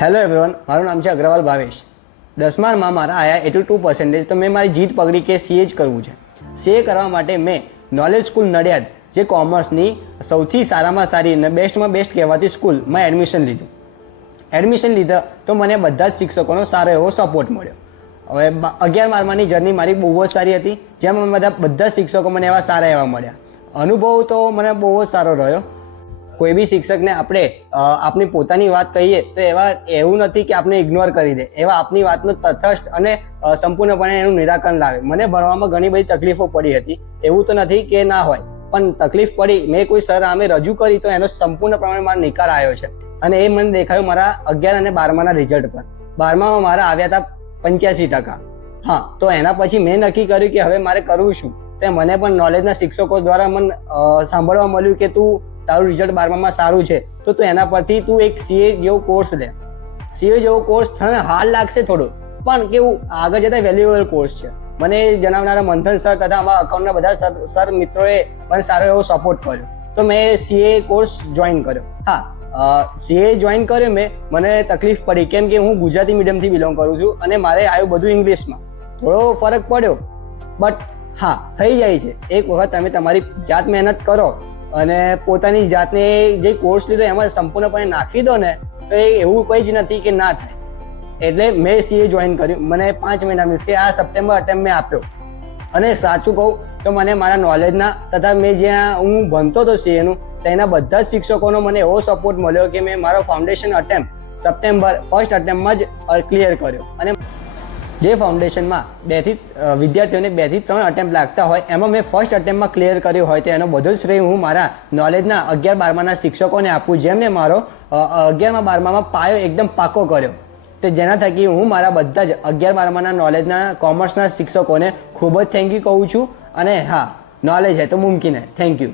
Hello everyone, મારું નામ છે અગ્રવાલ ભાવેશ. 10મામાં મારા આવ્યા 82%. તો મેં મારી જીત પકડી કે સીએ જ કરવું છે. સીએ કરવા માટે મેં નોલેજ સ્કૂલ નડિયાદ, જે કોમર્સની સૌથી સારામાં સારી અને બેસ્ટમાં બેસ્ટ કહેવાતી સ્કૂલમાં એડમિશન લીધું. એડમિશન લીધા તો મને બધા જ શિક્ષકોનો સારો એવો સપોર્ટ મળ્યો. હવે 11માની જર્ની મારી બહુ જ સારી હતી, જેમાં બધા શિક્ષકો મને એવા સારા એવા મળ્યા. અનુભવ તો મને બહુ જ સારો રહ્યો. કોઈ બી શિક્ષકને આપણે આપણી પોતાની વાત કહીએ તો એવું નથી કે આપણે ઇગ્નોર કરી દે, એવા આપણી વાતનો તટસ્થ અને સંપૂર્ણપણે એનું નિરાકરણ લાવે. મને ભણવામાં ઘણી બધી તકલીફો પડી હતી, એવું તો નથી કે ના હોય, પણ તકલીફ પડી. મેં કોઈ સર સામે રજૂ કરી તો એનો સંપૂર્ણ પ્રમાણે મારો નિકાલ આવ્યો છે, અને એ મને દેખાયું મારા 11 અને 12માના રિઝલ્ટ પર. 12મામાં મારા આવ્યા હતા 85%. હા, તો એના પછી મેં નક્કી કર્યું કે હવે મારે કરવું શું. તો મને પણ નોલેજના શિક્ષકો દ્વારા મને સાંભળવા મળ્યું કે તારું રિઝલ્ટ 12મામાં સારું છે, તો તું એના પરથી તું એક સીએ જેવો કોર્સ લે. સીએ જેવો કોર્સ તને હાર્ડ લાગશે થોડું, પણ કેવું આગળ જતા વેલ્યુએબલ કોર્સ છે. મને જણાવનારા મંથન સર તથા અમારા અકાઉન્ટના બધા સર મિત્રોએ મને સારો એવો સપોર્ટ કર્યો, તો મેં સીએ કોર્સ જોઈન કર્યો. હા, સીએ જોઈન કર્યો મને તકલીફ પડી, કેમ કે હું ગુજરાતી મીડિયમથી બિલોંગ કરું છું અને મારે આવ્યું બધું ઇંગ્લિશમાં. થોડો ફરક પડ્યો, બટ હા, થઈ જાય છે. એક વખત તમે તમારી જાત મહેનત કરો અને પોતાની જાતને જે કોર્સ લીધો એમાં સંપૂર્ણપણે નાખી દો ને, તો એ એવું કંઈ જ નથી કે ના થાય. એટલે મેં સીએ જોઈન કર્યું. મને 5 મહિના મીન્સ કે આ સપ્ટેમ્બર અટેમ્પ મેં આપ્યો. અને સાચું કહું તો મને મારા નોલેજના તથા મેં જ્યાં હું ભણતો હતો સીએનું, તેના બધા જ શિક્ષકોનો મને એવો સપોર્ટ મળ્યો કે મેં મારો ફાઉન્ડેશન અટેમ્પ સપ્ટેમ્બર ફર્સ્ટ અટેમ્પમાં જ ક્લિયર કર્યો. અને જે ફાઉન્ડેશનમાં વિદ્યાર્થીઓને 2 થી 3 અટેમ્પ લાગતા હોય, એમાં મેં ફર્સ્ટ અટેમ્પમાં ક્લિયર કર્યો હોય, તો એનો બધો જ શ્રેય હું મારા નોલેજના 11-12માના શિક્ષકોને આપું, જેમને મારો 11માં 12મામાં પાયો એકદમ પાકો કર્યો. તો જેના થકી હું મારા બધા જ 11-12માના નોલેજના કોમર્સના શિક્ષકોને ખૂબ જ થેન્ક યુ કહું છું. અને હા, નોલેજ હે તો મુમકિન હે. Thank you.